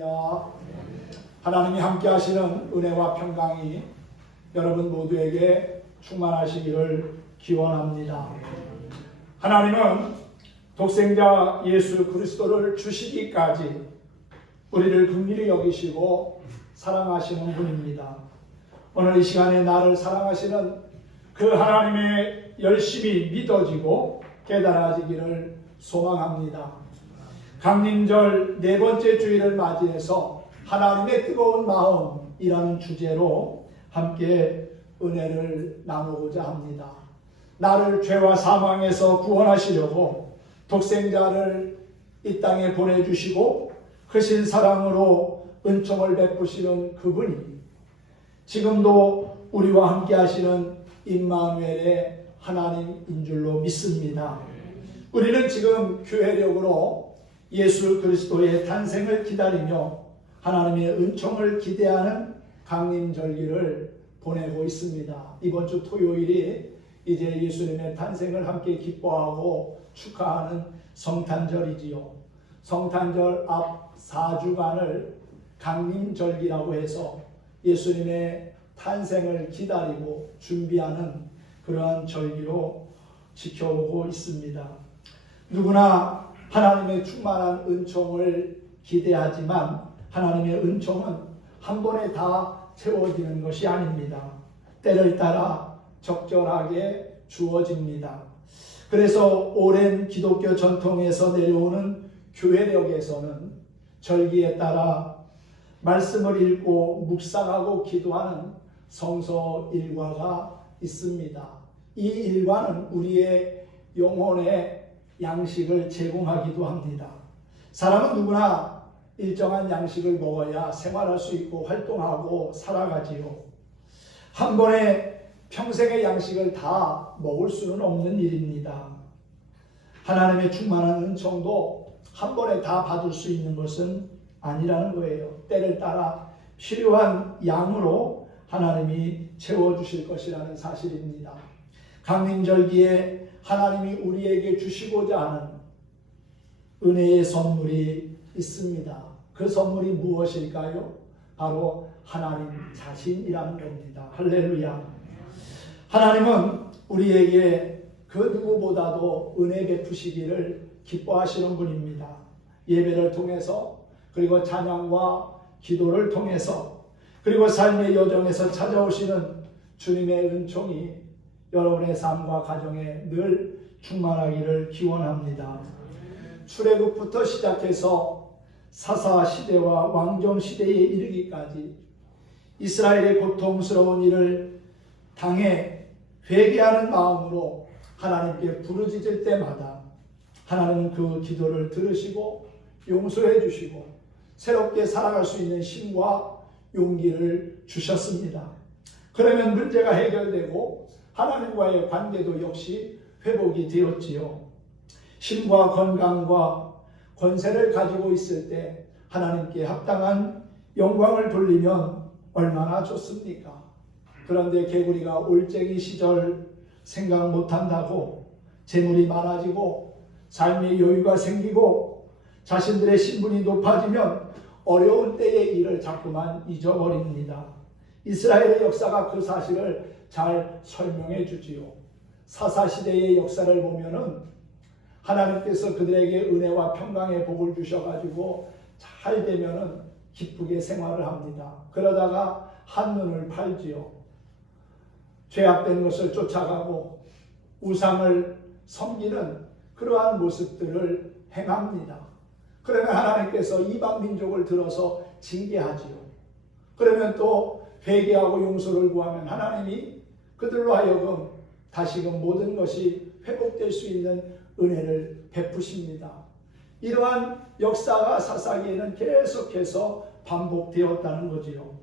할렐루야. 하나님이 함께 하시는 은혜와 평강이 여러분 모두에게 충만하시기를 기원합니다. 하나님은 독생자 예수 그리스도를 주시기까지 우리를 긍휼히 여기시고 사랑하시는 분입니다. 오늘 이 시간에 나를 사랑하시는 그 하나님의 열심이 믿어지고 깨달아지기를 소망합니다. 강림절 네 번째 주일을 맞이해서 하나님의 뜨거운 마음이라는 주제로 함께 은혜를 나누고자 합니다. 나를 죄와 사망에서 구원하시려고 독생자를 이 땅에 보내주시고 크신 사랑으로 은총을 베푸시는 그분이 지금도 우리와 함께 하시는 임마누엘의 하나님인 줄로 믿습니다. 우리는 지금 교회력으로 예수 그리스도의 탄생을 기다리며 하나님의 은총을 기대하는 강림절기를 보내고 있습니다. 이번 주 토요일이 이제 예수님의 탄생을 함께 기뻐하고 축하하는 성탄절이지요. 성탄절 앞 4주간을 강림절기라고 해서 예수님의 탄생을 기다리고 준비하는 그러한 절기로 지켜오고 있습니다. 누구나 하나님의 충만한 은총을 기대하지만 하나님의 은총은 한 번에 다 채워지는 것이 아닙니다. 때를 따라 적절하게 주어집니다. 그래서 오랜 기독교 전통에서 내려오는 교회력에서는 절기에 따라 말씀을 읽고 묵상하고 기도하는 성서 일과가 있습니다. 이 일과는 우리의 영혼의 양식을 제공하기도 합니다. 사람은 누구나 일정한 양식을 먹어야 생활할 수 있고 활동하고 살아가지요. 한 번에 평생의 양식을 다 먹을 수는 없는 일입니다. 하나님의 충만한 은총도 한 번에 다 받을 수 있는 것은 아니라는 거예요. 때를 따라 필요한 양으로 하나님이 채워주실 것이라는 사실입니다. 강림절기에 하나님이 우리에게 주시고자 하는 은혜의 선물이 있습니다. 그 선물이 무엇일까요? 바로 하나님 자신이라는 겁니다. 할렐루야. 하나님은 우리에게 그 누구보다도 은혜 베푸시기를 기뻐하시는 분입니다. 예배를 통해서 그리고 찬양과 기도를 통해서 그리고 삶의 여정에서 찾아오시는 주님의 은총이 여러분의 삶과 가정에 늘 충만하기를 기원합니다. 출애굽부터 시작해서 사사시대와 왕정시대에 이르기까지 이스라엘의 고통스러운 일을 당해 회개하는 마음으로 하나님께 부르짖을 때마다 하나님은 그 기도를 들으시고 용서해 주시고 새롭게 살아갈 수 있는 힘과 용기를 주셨습니다. 그러면 문제가 해결되고 하나님과의 관계도 역시 회복이 되었지요. 힘과 건강과 권세를 가지고 있을 때 하나님께 합당한 영광을 돌리면 얼마나 좋습니까? 그런데 개구리가 올챙이 시절 생각 못한다고 재물이 많아지고 삶의 여유가 생기고 자신들의 신분이 높아지면 어려운 때의 일을 자꾸만 잊어버립니다. 이스라엘의 역사가 그 사실을 잘 설명해 주지요. 사사시대의 역사를 보면은 하나님께서 그들에게 은혜와 평강의 복을 주셔가지고 잘 되면은 기쁘게 생활을 합니다. 그러다가 한눈을 팔지요. 죄악된 것을 쫓아가고 우상을 섬기는 그러한 모습들을 행합니다. 그러면 하나님께서 이방 민족을 들어서 징계하지요. 그러면 또 회개하고 용서를 구하면 하나님이 그들로 하여금 다시금 모든 것이 회복될 수 있는 은혜를 베푸십니다. 이러한 역사가 사사기에는 계속해서 반복되었다는 거지요.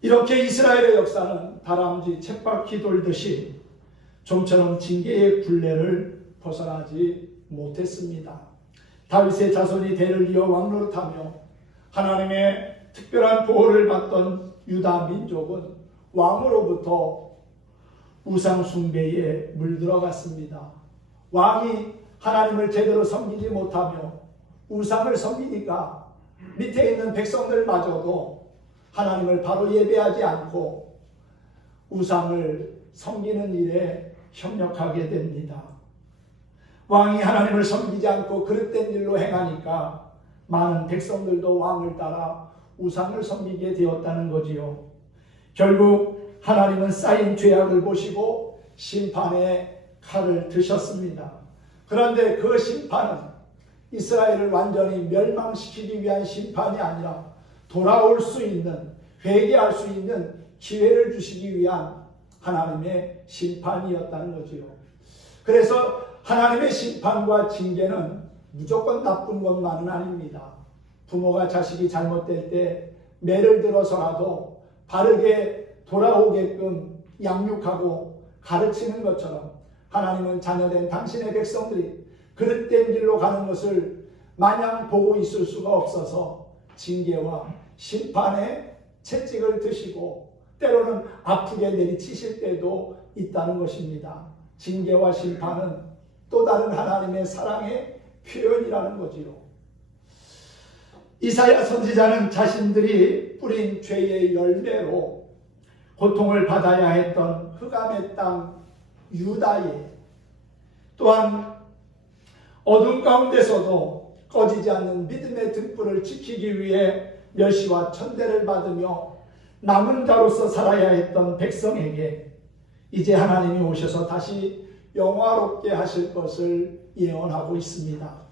이렇게 이스라엘의 역사는 다람쥐 쳇바퀴 돌듯이 좀처럼 징계의 굴레를 벗어나지 못했습니다. 다윗의 자손이 대를 이어 왕노릇하며 하나님의 특별한 보호를 받던 유다 민족은 왕으로부터 우상 숭배에 물들어갔습니다. 왕이 하나님을 제대로 섬기지 못하며 우상을 섬기니까 밑에 있는 백성들마저도 하나님을 바로 예배하지 않고 우상을 섬기는 일에 협력하게 됩니다. 왕이 하나님을 섬기지 않고 그릇된 일로 행하니까 많은 백성들도 왕을 따라 우상을 섬기게 되었다는 거지요. 결국 하나님은 쌓인 죄악을 보시고 심판의 칼을 드셨습니다. 그런데 그 심판은 이스라엘을 완전히 멸망시키기 위한 심판이 아니라 돌아올 수 있는, 회개할 수 있는 기회를 주시기 위한 하나님의 심판이었다는 거지요. 그래서 하나님의 심판과 징계는 무조건 나쁜 것만은 아닙니다. 부모가 자식이 잘못될 때 매를 들어서라도 바르게 돌아오게끔 양육하고 가르치는 것처럼 하나님은 자녀된 당신의 백성들이 그릇된 길로 가는 것을 마냥 보고 있을 수가 없어서 징계와 심판의 채찍을 드시고 때로는 아프게 내리치실 때도 있다는 것입니다. 징계와 심판은 또 다른 하나님의 사랑의 표현이라는 거지요. 이사야 선지자는 자신들이 뿌린 죄의 열매로 고통을 받아야 했던 흑암의 땅 유다에, 또한 어둠 가운데서도 꺼지지 않는 믿음의 등불을 지키기 위해 멸시와 천대를 받으며 남은 자로서 살아야 했던 백성에게 이제 하나님이 오셔서 다시 영화롭게 하실 것을 예언하고 있습니다.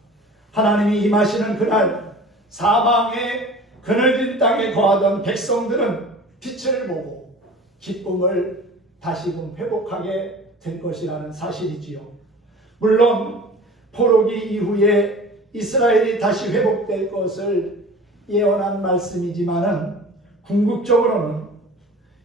하나님이 임하시는 그날 사망의 그늘진 땅에 거하던 백성들은 빛을 보고 기쁨을 다시금 회복하게 될 것이라는 사실이지요. 물론 포로기 이후에 이스라엘이 다시 회복될 것을 예언한 말씀이지만은 궁극적으로는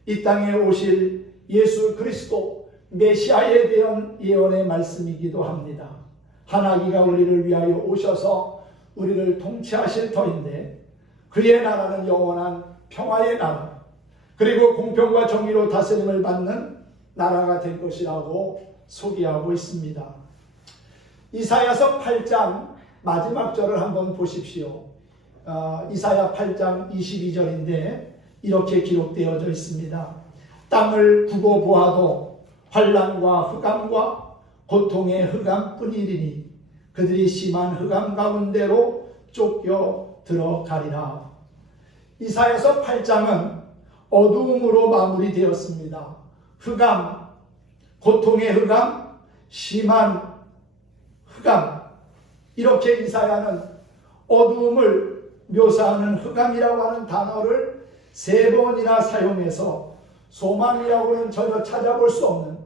이 땅에 오실 예수 그리스도 메시아에 대한 예언의 말씀이기도 합니다. 한 아기가 우리를 위하여 오셔서 우리를 통치하실 터인데 그의 나라는 영원한 평화의 나라, 그리고 공평과 정의로 다스림을 받는 나라가 될 것이라고 소개하고 있습니다. 이사야서 8장 마지막 절을 한번 보십시오. 이사야 8장 22절인데 이렇게 기록되어져 있습니다. 땅을 두고 보아도 환난과 흑암과 고통의 흑암뿐이리니 그들이 심한 흑암 가운데로 쫓겨 들어가리라. 이사야서 8장은 어두움으로 마무리되었습니다. 흑암, 고통의 흑암, 심한 흑암, 이렇게 이사야는 어두움을 묘사하는 흑암이라고 하는 단어를 3번이나 사용해서 소망이라고는 전혀 찾아볼 수 없는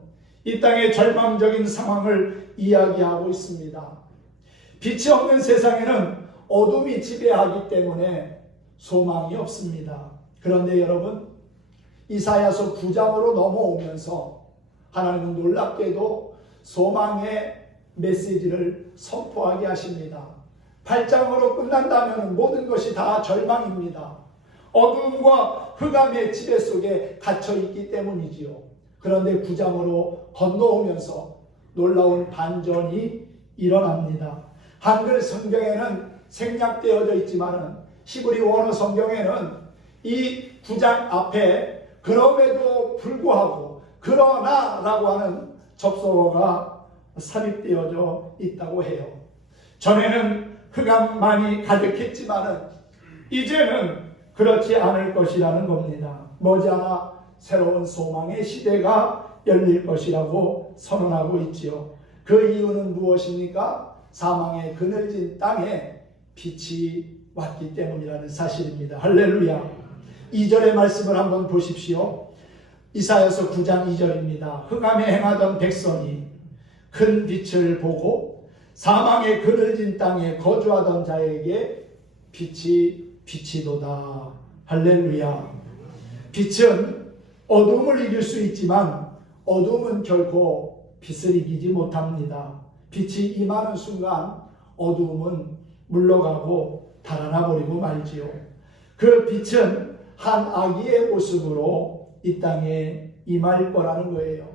이 땅의 절망적인 상황을 이야기하고 있습니다. 빛이 없는 세상에는 어둠이 지배하기 때문에 소망이 없습니다. 그런데 여러분, 이사야서 9장으로 넘어오면서 하나님은 놀랍게도 소망의 메시지를 선포하게 하십니다. 8장으로 끝난다면 모든 것이 다 절망입니다. 어둠과 흑암의 지배 속에 갇혀 있기 때문이지요. 그런데 9장으로 건너오면서 놀라운 반전이 일어납니다. 한글 성경에는 생략되어져 있지만은 히브리 원어 성경에는 이 9장 앞에 그럼에도 불구하고 그러나라고 하는 접속어가 삽입되어져 있다고 해요. 전에는 흑암만이 가득했지만은 이제는 그렇지 않을 것이라는 겁니다. 머지않아 새로운 소망의 시대가 열릴 것이라고 선언하고 있지요. 그 이유는 무엇입니까? 사망의 그늘진 땅에 빛이 왔기 때문이라는 사실입니다. 할렐루야. 2절의 말씀을 한번 보십시오. 이사야서 9장 2절입니다. 흑암에 행하던 백성이 큰 빛을 보고 사망의 그늘진 땅에 거주하던 자에게 빛이 비치도다. 할렐루야. 빛은 어둠을 이길 수 있지만 어둠은 결코 빛을 이기지 못합니다. 빛이 임하는 순간 어둠은 물러가고 달아나 버리고 말지요. 그 빛은 한 아기의 모습으로 이 땅에 임할 거라는 거예요.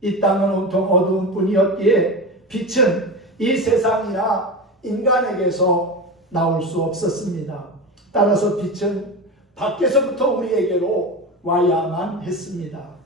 이 땅은 온통 어두움뿐이었기에 빛은 이 세상이나 인간에게서 나올 수 없었습니다. 따라서 빛은 밖에서부터 우리에게로 와야만 했습니다.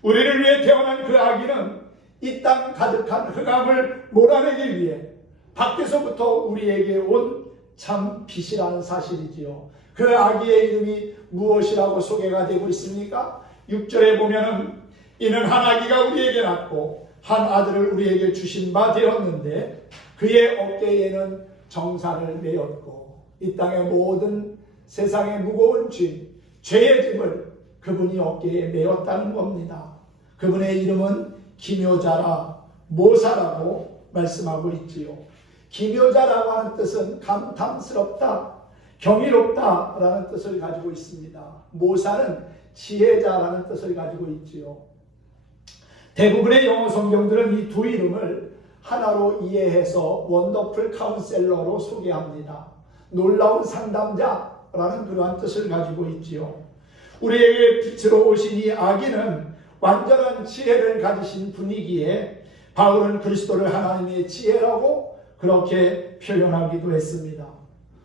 우리를 위해 태어난 그 아기는 이 땅 가득한 흑암을 몰아내기 위해 밖에서부터 우리에게 온 참 빛이라는 사실이지요. 그 아기의 이름이 무엇이라고 소개가 되고 있습니까? 6절에 보면은 이는 한 아기가 우리에게 낳고 한 아들을 우리에게 주신 바 되었는데 그의 어깨에는 정사를 메었고 이 땅의 모든 세상의 무거운 죄의 짐을 그분이 어깨에 메었다는 겁니다. 그분의 이름은 기묘자라 모사라고 말씀하고 있지요. 기묘자라고 하는 뜻은 감탐스럽다, 경이롭다라는 뜻을 가지고 있습니다. 모사는 지혜자라는 뜻을 가지고 있지요. 대부분의 영어 성경들은 이 두 이름을 하나로 이해해서 원더풀 카운셀러로 소개합니다. 놀라운 상담자라는 그러한 뜻을 가지고 있지요. 우리에게 빛으로 오신 이 아기는 완전한 지혜를 가지신 분이기에 바울은 그리스도를 하나님의 지혜라고 그렇게 표현하기도 했습니다.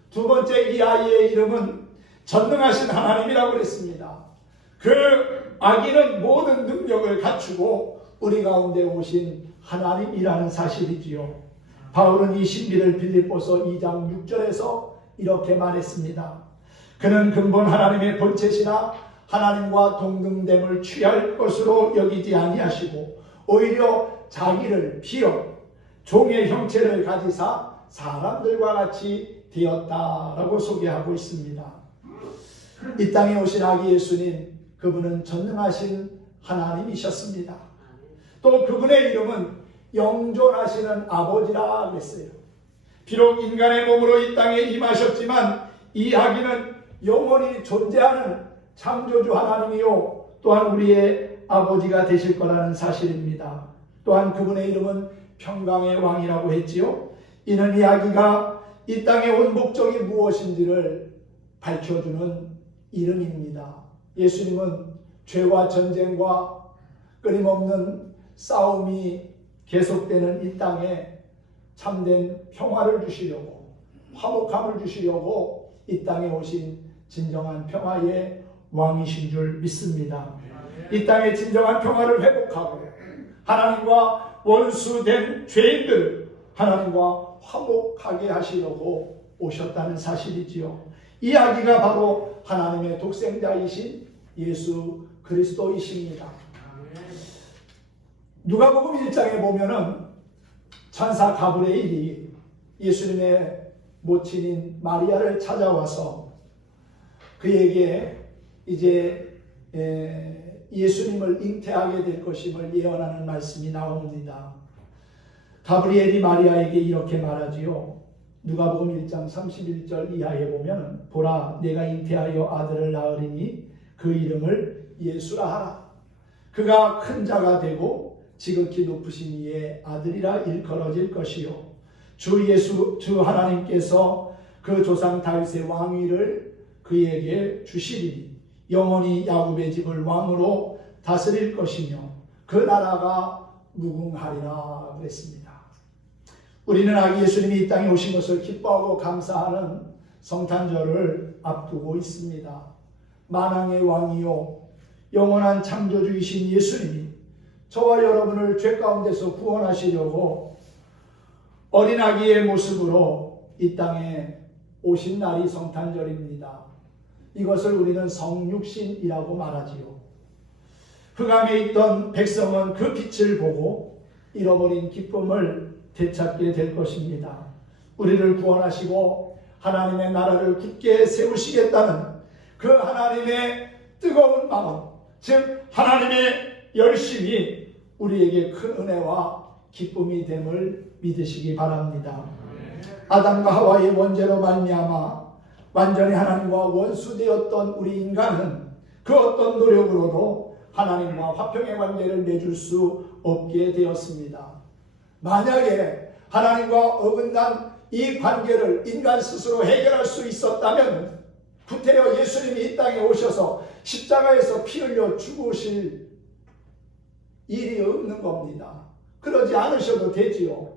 두 번째, 이 아이의 이름은 전능하신 하나님이라고 그랬습니다. 그 아기는 모든 능력을 갖추고 우리 가운데 오신 하나님이라는 사실이지요. 바울은 이 신비를 빌립보서 2장 6절에서 이렇게 말했습니다. 그는 근본 하나님의 본체시나 하나님과 동등됨을 취할 것으로 여기지 아니하시고 오히려 자기를 비어 종의 형체를 가지사 사람들과 같이 되었다라고 소개하고 있습니다. 이 땅에 오신 아기 예수님, 그분은 전능하신 하나님이셨습니다. 또 그분의 이름은 영존하시는 아버지라 그랬어요. 비록 인간의 몸으로 이 땅에 임하셨지만 이 아기는 영원히 존재하는 창조주 하나님이요 또한 우리의 아버지가 되실 거라는 사실입니다. 또한 그분의 이름은 평강의 왕이라고 했지요. 이는 이 아기가 이 땅에 온 목적이 무엇인지를 밝혀주는 이름입니다. 예수님은 죄와 전쟁과 끊임없는 싸움이 계속되는 이 땅에 참된 평화를 주시려고, 화목함을 주시려고 이 땅에 오신 진정한 평화의 왕이신 줄 믿습니다. 이 땅의 진정한 평화를 회복하고 하나님과 원수된 죄인들을 하나님과 화목하게 하시려고 오셨다는 사실이지요. 이 아기가 바로 하나님의 독생자이신 예수 그리스도이십니다. 누가복음 1장에 보면은 천사 가브리엘이 예수님의 모친인 마리아를 찾아와서 그에게 이제 예수님을 잉태하게 될 것임을 예언하는 말씀이 나옵니다. 가브리엘이 마리아에게 이렇게 말하지요. 누가복음 1장 31절 이하에 보면 보라 내가 잉태하여 아들을 낳으리니 그 이름을 예수라 하라. 그가 큰 자가 되고 지극히 높으신 이의 아들이라 일컬어질 것이요 주 하나님께서 그 조상 다윗의 왕위를 그에게 주시리니 영원히 야곱의 집을 왕으로 다스릴 것이며 그 나라가 무궁하리라 그랬습니다. 우리는 아기 예수님이 이 땅에 오신 것을 기뻐하고 감사하는 성탄절을 앞두고 있습니다. 만왕의 왕이요 영원한 창조주이신 예수님이 저와 여러분을 죄 가운데서 구원하시려고 어린 아기의 모습으로 이 땅에 오신 날이 성탄절입니다. 이것을 우리는 성육신이라고 말하지요. 흑암에 있던 백성은 그 빛을 보고 잃어버린 기쁨을 되찾게 될 것입니다. 우리를 구원하시고 하나님의 나라를 굳게 세우시겠다는 그 하나님의 뜨거운 마음, 즉 하나님의 열심이 우리에게 큰 은혜와 기쁨이 됨을 믿으시기 바랍니다. 아담과 하와의 원죄로 말미암아 완전히 하나님과 원수되었던 우리 인간은 그 어떤 노력으로도 하나님과 화평의 관계를 맺을 수 없게 되었습니다. 만약에 하나님과 어긋난 이 관계를 인간 스스로 해결할 수 있었다면 구태여 예수님이 이 땅에 오셔서 십자가에서 피 흘려 죽으실 일이 없는 겁니다. 그러지 않으셔도 되지요.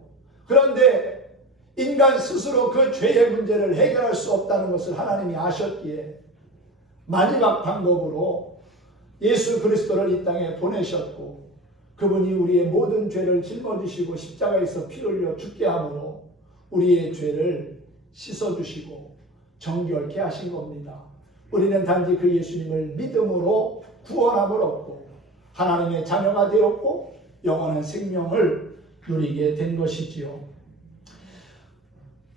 그런데 인간 스스로 그 죄의 문제를 해결할 수 없다는 것을 하나님이 아셨기에 마지막 방법으로 예수 그리스도를 이 땅에 보내셨고, 그분이 우리의 모든 죄를 짊어지시고 십자가에서 피 흘려 죽게 함으로 우리의 죄를 씻어주시고 정결케 하신 겁니다. 우리는 단지 그 예수님을 믿음으로 구원함을 얻고 하나님의 자녀가 되었고 영원한 생명을 누리게 된 것이지요.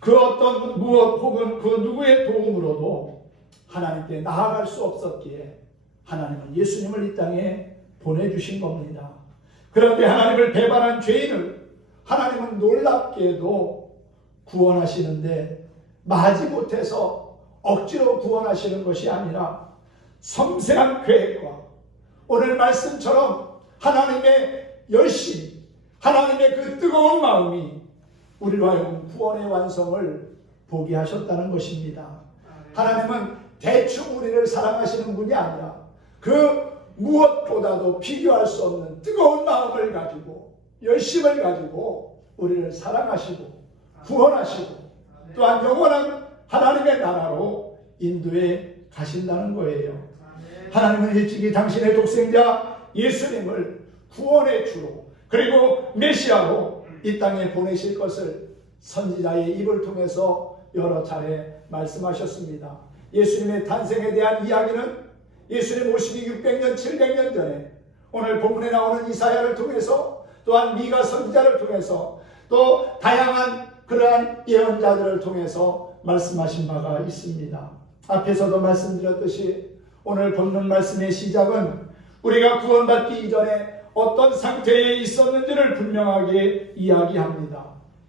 그 어떤 무엇 혹은 그 누구의 도움으로도 하나님께 나아갈 수 없었기에 하나님은 예수님을 이 땅에 보내주신 겁니다. 그런데 하나님을 배반한 죄인을 하나님은 놀랍게도 구원하시는데 마지못해서 억지로 구원하시는 것이 아니라 섬세한 계획과 오늘 말씀처럼 하나님의 열심, 하나님의 그 뜨거운 마음이 우리로 하여금 구원의 완성을 보게 하셨다는 것입니다. 하나님은 대충 우리를 사랑하시는 분이 아니라 그 무엇보다도 비교할 수 없는 뜨거운 마음을 가지고 열심을 가지고 우리를 사랑하시고 구원하시고 또한 영원한 하나님의 나라로 인도해 가신다는 거예요. 하나님은 일찍이 당신의 독생자 예수님을 구원의 주로 그리고 메시아로 이 땅에 보내실 것을 선지자의 입을 통해서 여러 차례 말씀하셨습니다. 예수님의 탄생에 대한 이야기는 예수님 오시기 600년, 700년 전에 오늘 본문에 나오는 이사야를 통해서 또한 미가 선지자를 통해서 또 다양한 그러한 예언자들을 통해서 말씀하신 바가 있습니다. 앞에서도 말씀드렸듯이 오늘 본문 말씀의 시작은 우리가 구원받기 이전에 어떤 상태에 있었는지를 분명하게 이야기합니다.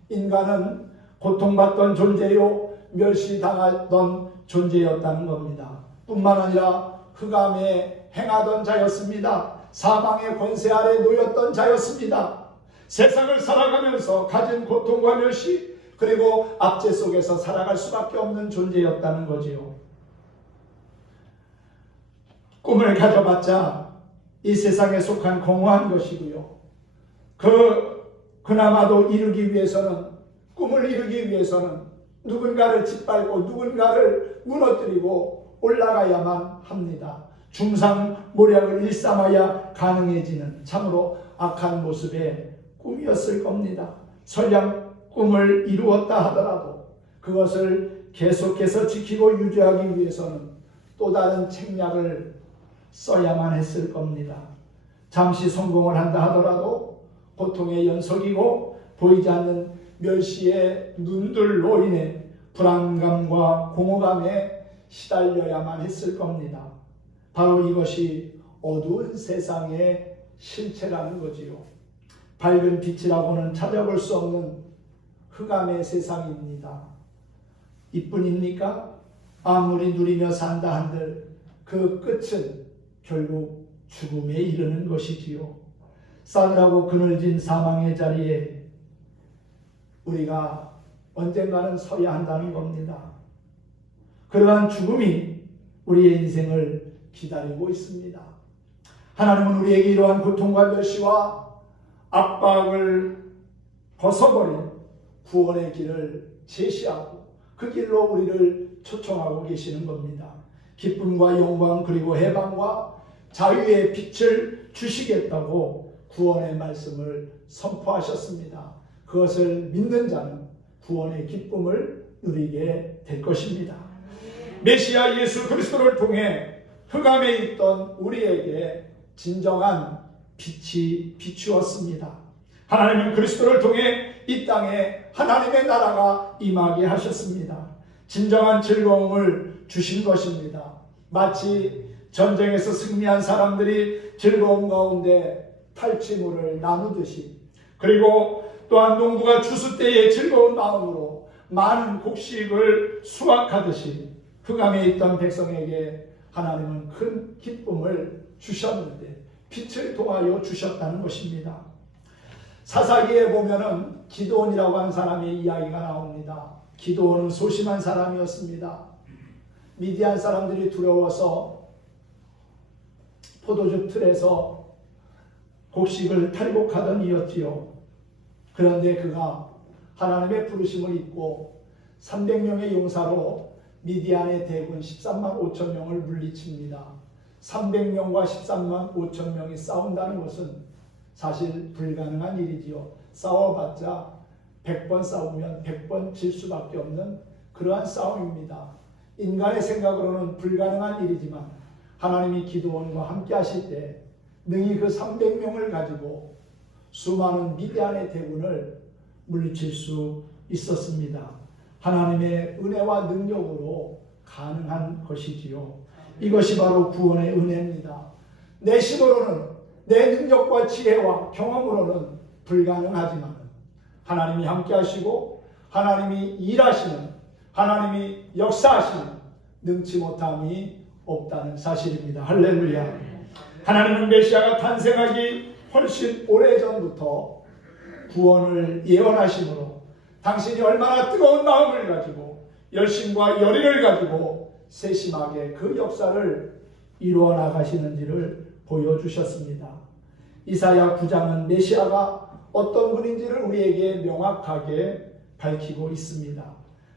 인간은 고통받던 존재요 멸시당하던 존재였다는 겁니다. 뿐만 아니라 흑암에 행하던 자였습니다. 사망의 권세 아래 놓였던 자였습니다. 세상을 살아가면서 가진 고통과 멸시 그리고 압제 속에서 살아갈 수밖에 없는 존재였다는 거지요. 꿈을 가져봤자 이 세상에 속한 공허한 것이고요. 그나마도 이루기 위해서는 꿈을 이루기 위해서는 누군가를 짓밟고 누군가를 무너뜨리고 올라가야만 합니다. 중상모략을 일삼아야 가능해지는 참으로 악한 모습의 꿈이었을 겁니다. 설령 꿈을 이루었다 하더라도 그것을 계속해서 지키고 유지하기 위해서는 또 다른 책략을 써야만 했을 겁니다. 잠시 성공을 한다 하더라도 고통의 연속이고 보이지 않는 멸시의 눈들로 인해 불안감과 공허감에 시달려야만 했을 겁니다. 바로 이것이 어두운 세상의 실체라는 거지요. 밝은 빛이라고는 찾아볼 수 없는 흑암의 세상입니다. 이뿐입니까? 아무리 누리며 산다 한들 그 끝은 결국 죽음에 이르는 것이지요. 싸늘하고 그늘진 사망의 자리에 우리가 언젠가는 서야 한다는 겁니다. 그러한 죽음이 우리의 인생을 기다리고 있습니다. 하나님은 우리에게 이러한 고통과 멸시와 압박을 벗어버린 구원의 길을 제시하고 그 길로 우리를 초청하고 계시는 겁니다. 기쁨과 영광 그리고 해방과 자유의 빛을 주시겠다고 구원의 말씀을 선포하셨습니다. 그것을 믿는 자는 구원의 기쁨을 누리게 될 것입니다. 메시아 예수 그리스도를 통해 흑암에 있던 우리에게 진정한 빛이 비추었습니다. 하나님은 그리스도를 통해 이 땅에 하나님의 나라가 임하게 하셨습니다. 진정한 즐거움을 주신 것입니다. 마치 전쟁에서 승리한 사람들이 즐거움 가운데 탈취물을 나누듯이 그리고 또한 농부가 추수 때에 즐거운 마음으로 많은 곡식을 수확하듯이 흑암에 있던 백성에게 하나님은 큰 기쁨을 주셨는데 빛을 통하여 주셨다는 것입니다. 사사기에 보면은 기드온이라고 하는 사람의 이야기가 나옵니다. 기드온은 소심한 사람이었습니다. 미디안 사람들이 두려워서 포도주 틀에서 곡식을 탈곡하던 이였지요. 그런데 그가 하나님의 부르심을 입고 300명의 용사로 미디안의 대군 13만 5천 명을 물리칩니다. 300명과 13만 5천 명이 싸운다는 것은 사실 불가능한 일이지요. 싸워봤자 100번 싸우면 100번 질 수밖에 없는 그러한 싸움입니다. 인간의 생각으로는 불가능한 일이지만 하나님이 기드온과 함께 하실 때 능히 그 300명을 가지고 수많은 미디안의 대군을 물리칠 수 있었습니다. 하나님의 은혜와 능력으로 가능한 것이지요. 이것이 바로 구원의 은혜입니다. 내 힘으로는, 내 능력과 지혜와 경험으로는 불가능하지만 하나님이 함께 하시고 하나님이 일하시는, 하나님이 역사하시는 능치 못함이 없다는 사실입니다. 할렐루야. 하나님은 메시아가 탄생하기 훨씬 오래전부터 구원을 예언하심으로 당신이 얼마나 뜨거운 마음을 가지고 열심과 열의를 가지고 세심하게 그 역사를 이루어 나가시는지를 보여주셨습니다. 이사야 9장은 메시아가 어떤 분인지를 우리에게 명확하게 밝히고 있습니다.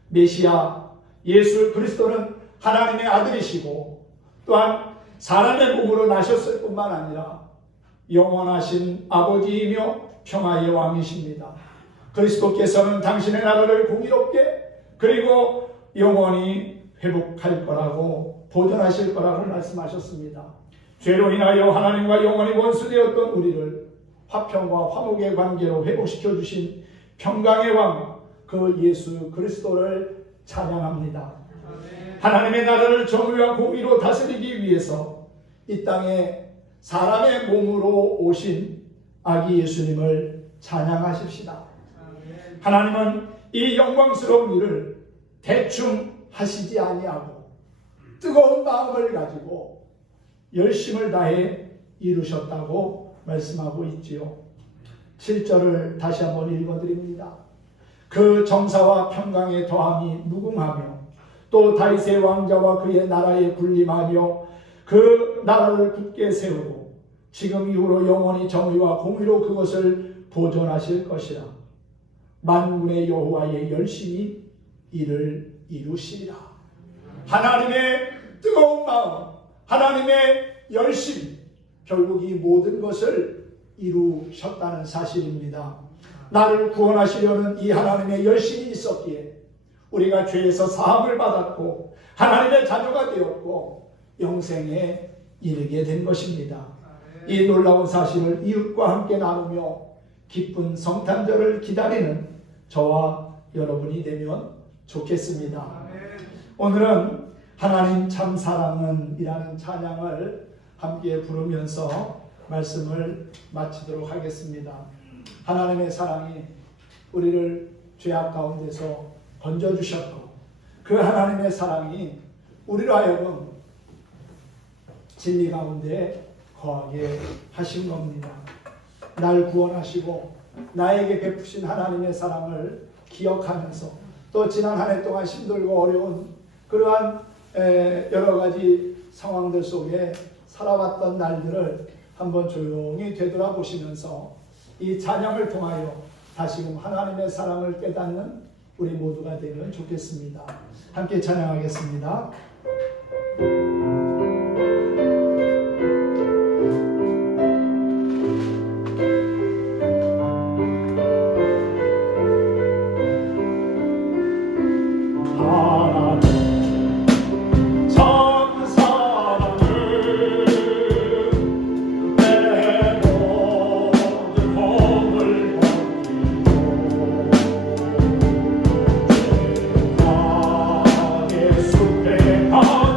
메시아 예수 그리스도는 하나님의 아들이시고 또한 사람의 몸으로 나셨을 뿐만 아니라 영원하신 아버지이며 평화의 왕이십니다. 그리스도께서는 당신의 나라를 공의롭게 그리고 영원히 회복할 거라고 보존하실 거라고 말씀하셨습니다. 죄로 인하여 하나님과 영원히 원수되었던 우리를 화평과 화목의 관계로 회복시켜 주신 평강의 왕 그 예수 그리스도를 찬양합니다. 하나님의 나라를 정의와 공의로 다스리기 위해서 이 땅에 사람의 몸으로 오신 아기 예수님을 찬양하십시다. 하나님은 이 영광스러운 일을 대충 하시지 아니하고 뜨거운 마음을 가지고 열심을 다해 이루셨다고 말씀하고 있지요. 7절을 다시 한번 읽어드립니다. 그 정사와 평강의 더함이 무궁하며 또 다윗의 왕자와 그의 나라에 군림하며 그 나라를 굳게 세우고 지금 이후로 영원히 정의와 공의로 그것을 보존하실 것이라. 만군의 여호와의 열심히 이를 이루시리라. 하나님의 뜨거운 마음, 하나님의 열심, 결국 이 모든 것을 이루셨다는 사실입니다. 나를 구원하시려는 이 하나님의 열심이 있었기에 우리가 죄에서 사함을 받았고 하나님의 자녀가 되었고 영생에 이르게 된 것입니다. 이 놀라운 사실을 이웃과 함께 나누며 기쁜 성탄절을 기다리는 저와 여러분이 되면 좋겠습니다. 오늘은 하나님 참 사랑은 이라는 찬양을 함께 부르면서 말씀을 마치도록 하겠습니다. 하나님의 사랑이 우리를 죄악 가운데서 건져주셨고 그 하나님의 사랑이 우리로 하여금 진리 가운데 거하게 하신 겁니다. 날 구원하시고 나에게 베푸신 하나님의 사랑을 기억하면서 또 지난 한 해 동안 힘들고 어려운 그러한 여러 가지 상황들 속에 살아왔던 날들을 한번 조용히 되돌아보시면서 이 찬양을 통하여 다시금 하나님의 사랑을 깨닫는 우리 모두가 되면 좋겠습니다. 함께 찬양하겠습니다. 아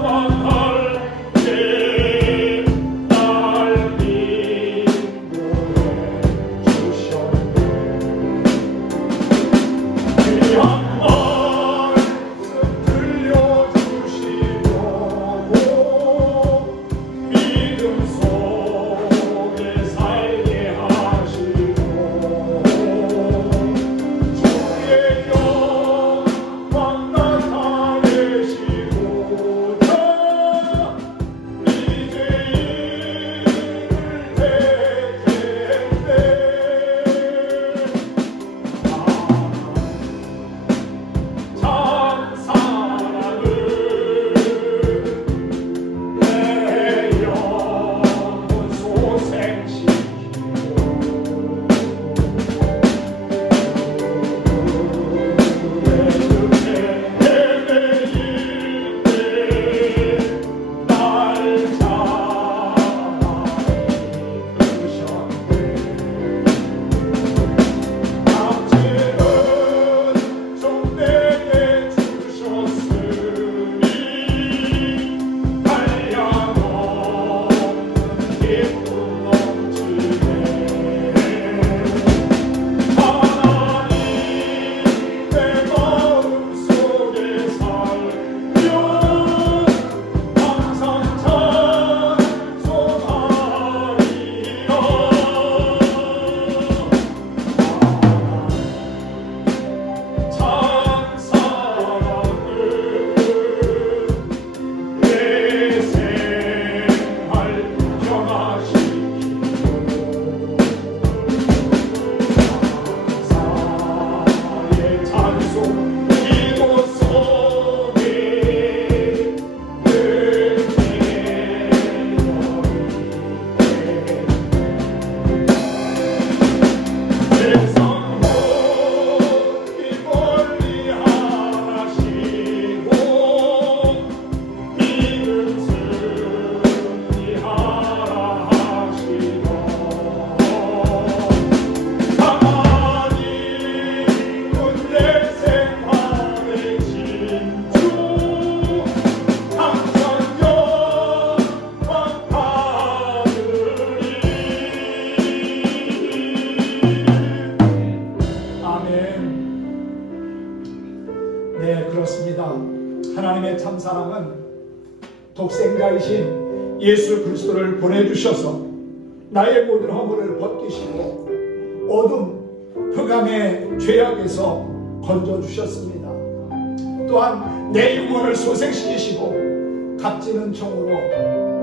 독생자이신 예수 그리스도를 보내주셔서 나의 모든 허물을 벗기시고 어둠 흑암의 죄악에서 건져주셨습니다. 또한 내 영혼을 소생시키시고 값지는 총으로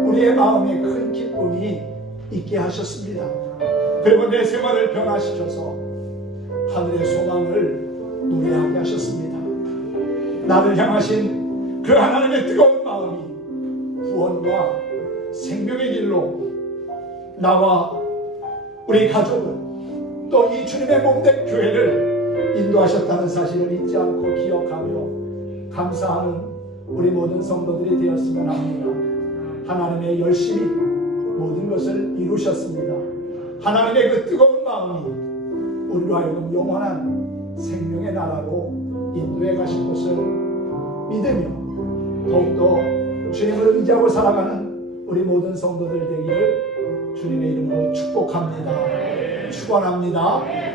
우리의 마음에 큰 기쁨이 있게 하셨습니다. 그리고 내 생활을 변화시켜서 하늘의 소망을 노래하게 하셨습니다. 나를 향하신 그 하나님의 뜨거운 마음이 구원과 생명의 길로 나와 우리 가족은 또 이 주님의 몸된 교회를 인도하셨다는 사실을 잊지 않고 기억하며 감사하는 우리 모든 성도들이 되었으면 합니다. 하나님의 열심히 모든 것을 이루셨습니다. 하나님의 그 뜨거운 마음이 우리로 하여금 영원한 생명의 나라로 인도해 가실 것을 믿으며 더욱더 주님을 의지하고 살아가는 우리 모든 성도들 되기를 주님의 이름으로 축복합니다. 축원합니다.